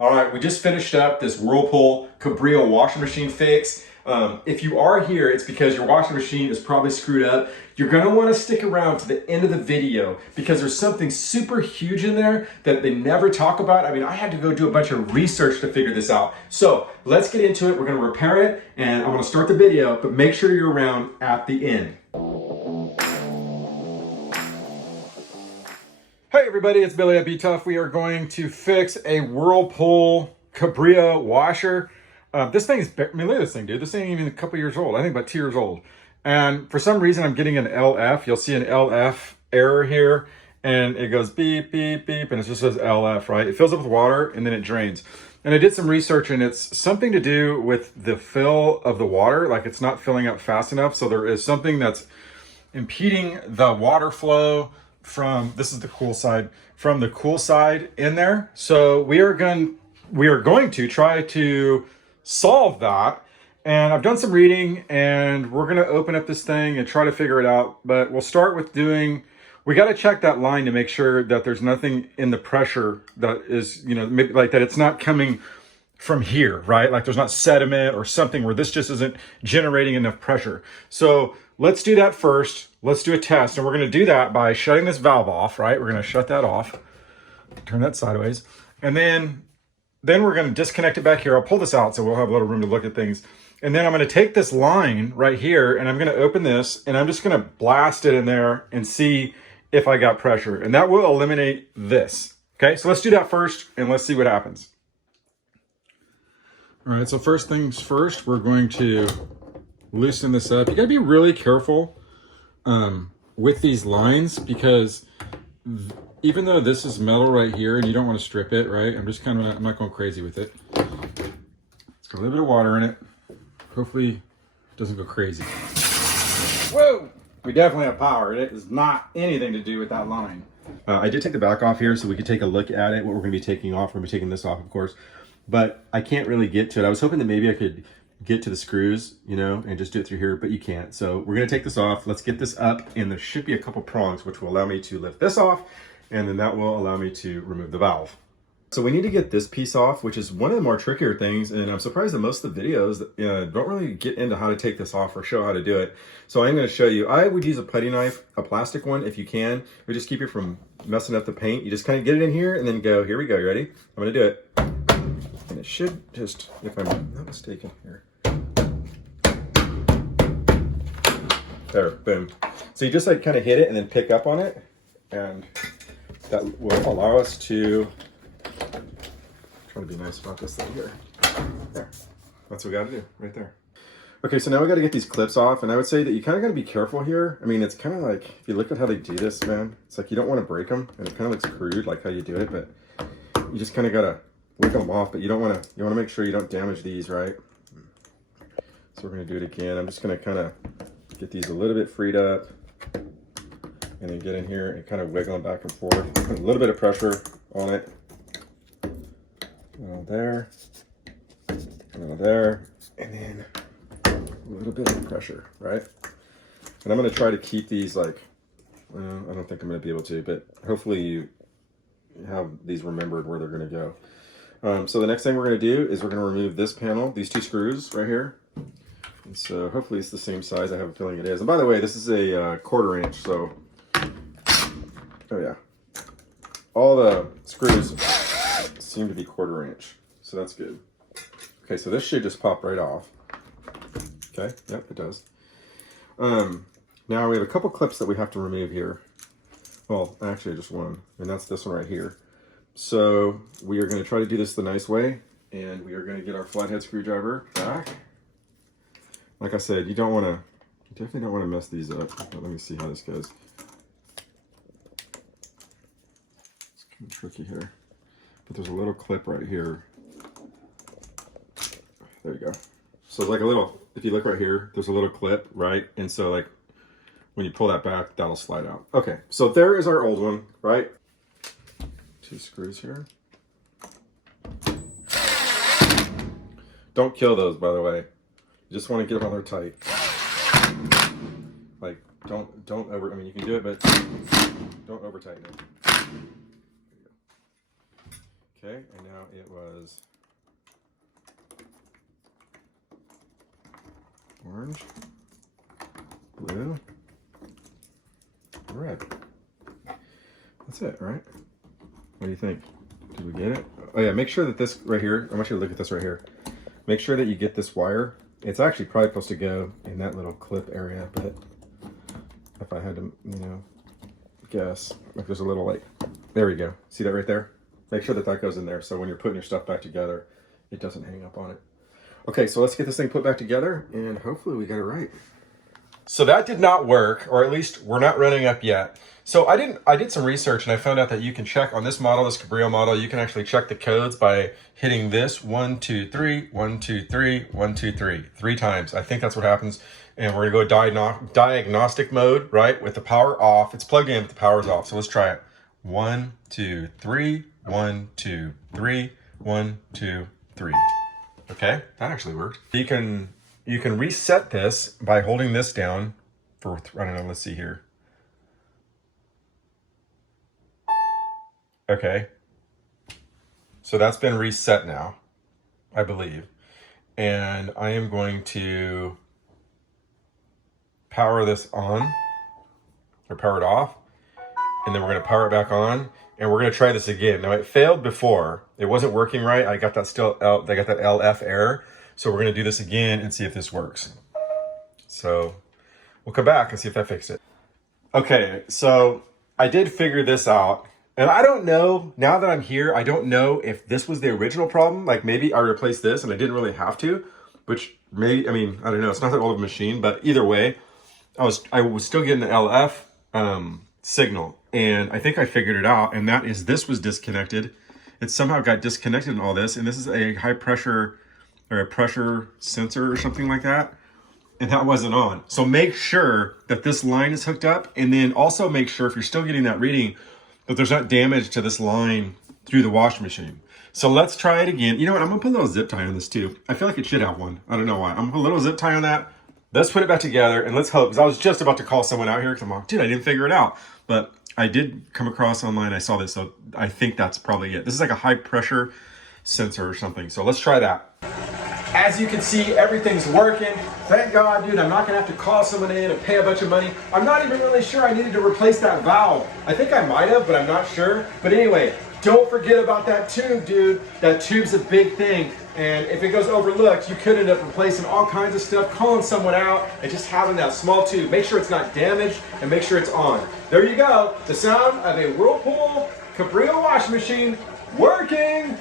All right, we just finished up this Whirlpool Cabrillo washing machine fix. If you are here, it's because your washing machine is probably screwed up. You're gonna wanna stick around to the end of the video because there's something super huge in there that they never talk about. I mean, I had to go do a bunch of research to figure this out. So let's get into it. We're gonna repair it and I'm gonna start the video, but make sure you're around at the end. Hey everybody, it's Billy at Be Tough. We are going to fix a Whirlpool Cabrillo washer. This thing is, I mean, look at this thing, dude. This thing ain't even a couple years old. I think about 2 years old. And for some reason, I'm getting an LF. You'll see an LF error here. And it goes beep, beep, beep. And it just says LF, right? It fills up with water and then it drains. And I did some research and it's something to do with the fill of the water. Like it's not filling up fast enough. So there is something that's impeding the water flow from, this is the cool side, from the cool side in there. So we are going to try to solve that. And I've done some reading and we're going to open up this thing and try to figure it out. But we'll start with we got to check that line to make sure that there's nothing in the pressure that is, you know, maybe like that it's not coming from here, right? Like there's not sediment or something where this just isn't generating enough pressure. So let's do that first. Let's do a test. And we're going to do that by shutting this valve off, right? We're going to shut that off, turn that sideways. And then we're going to disconnect it back here. I'll pull this out so we'll have a little room to look at things. And then I'm going to take this line right here and I'm going to open this and I'm just going to blast it in there and see if I got pressure. And that will eliminate this. Okay, so let's do that first and let's see what happens. All right, so first things first, we're going to loosen this up. You gotta be really careful with these lines because even though this is metal right here and you don't want to strip it, right? I'm not going crazy with it. It's got a little bit of water in it. Hopefully it doesn't go crazy. Whoa! We definitely have power. It is not anything to do with that line. I did take the back off here so we could take a look at it, what we're gonna be taking off. We're gonna be taking this off, of course, but I can't really get to it. I was hoping that maybe I could get to the screws, you know, and just do it through here, but you can't. So we're gonna take this off. Let's get this up, and there should be a couple prongs, which will allow me to lift this off, and then that will allow me to remove the valve. So we need to get this piece off, which is one of the more trickier things, and I'm surprised that most of the videos don't really get into how to take this off or show how to do it. So I'm gonna show you. I would use a putty knife, a plastic one if you can. It would just keep you from messing up the paint. You just kind of get it in here and then go, here we go, you ready? I'm gonna do it. And it should just, if I'm not mistaken here. There, boom. So you just like kind of hit it and then pick up on it, and that will allow us to, I'm trying to be nice about this thing here. There, that's what we gotta do, right there. Okay, so now we gotta get these clips off, and I would say that you kind of gotta be careful here. I mean, it's kind of like, if you look at how they do this, man, it's like you don't want to break them, and it kind of looks crude, like how you do it, but you just kind of gotta wiggle them off, but you want to make sure you don't damage these, right? So we're gonna do it again. I'm just gonna kind of get these a little bit freed up and then get in here and kind of wiggle them back and forth. Put a little bit of pressure on it. There, there, and then a little bit of pressure, right? And I'm going to try to keep these like, well, I don't think I'm going to be able to, but hopefully you have these remembered where they're going to go. So the next thing we're going to do is we're going to remove this panel, these two screws right here. And so hopefully it's the same size. I have a feeling it is. And by the way, this is a 1/4 inch. So, oh yeah, all the screws seem to be 1/4 inch. So that's good. Okay, so this should just pop right off. Okay, yep, it does. Now we have a couple clips that we have to remove here. Well, actually just one, and that's this one right here. So we are going to try to do this the nice way, and we are going to get our flathead screwdriver back. Like I said, you definitely don't want to mess these up. But let me see how this goes. It's kind of tricky here, but there's a little clip right here. There you go. So it's like a little, if you look right here, there's a little clip, right? And so like when you pull that back, that'll slide out. Okay, so there is our old one, right? Two screws here. Don't kill those, by the way. You just want to get them on there tight. Like, don't over, I mean, you can do it, but don't over tighten it. Okay, and now it was orange, blue, red. That's it, right? What do you think? Did we get it? Oh yeah, make sure that this right here, I want you to look at this right here. Make sure that you get this wire. It's actually probably supposed to go in that little clip area, but if I had to, you know, guess, like there's a little like, there we go. See that right there? Make sure that that goes in there so when you're putting your stuff back together, it doesn't hang up on it. Okay, so let's get this thing put back together and hopefully we got it right. So that did not work, or at least we're not running up yet. So I did some research and I found out that you can check on this model, this Cabrillo model, you can actually check the codes by hitting this 1, 2, 3, 1, 2, 3, 1, 2, 3, 3 times. I think that's what happens. And we're gonna go diagnostic mode, right? With the power off. It's plugged in, but the power's off. So let's try it. 1, 2, 3, 1, 2, 3, 1, 2, 3. Okay, that actually worked. You can reset this by holding this down for, I don't know, let's see here. Okay, so that's been reset now, I believe. And I am going to power this on, or power it off, and then we're gonna power it back on, and we're gonna try this again. Now it failed before, it wasn't working right. I got that LF error. So we're gonna do this again and see if this works. So we'll come back and see if I fixed it. Okay, so I did figure this out. And I don't know, now that I'm here, I don't know if this was the original problem. Like maybe I replaced this and I didn't really have to, which maybe, I mean, I don't know, it's not that old of a machine, but either way, I was still getting the LF signal. And I think I figured it out, and that is this was disconnected. It somehow got disconnected in all this, and this is a high pressure or a pressure sensor or something like that. And that wasn't on. So make sure that this line is hooked up, and then also make sure if you're still getting that reading, that there's not damage to this line through the washing machine. So let's try it again. You know what, I'm gonna put a little zip tie on this too. I feel like it should have one. I don't know why. I'm gonna put a little zip tie on that. Let's put it back together and let's hope, because I was just about to call someone out here because I'm like, dude, I didn't figure it out. But I did come across online, I saw this, so I think that's probably it. This is like a high pressure sensor or something. So let's try that. As you can see, everything's working. Thank God, dude, I'm not gonna have to call someone in and pay a bunch of money. I'm not even really sure I needed to replace that valve. I think I might have, but I'm not sure. But anyway, don't forget about that tube, dude. That tube's a big thing. And if it goes overlooked, you could end up replacing all kinds of stuff, calling someone out, and just having that small tube. Make sure it's not damaged and make sure it's on. There you go. The sound of a Whirlpool Cabrillo washing machine working.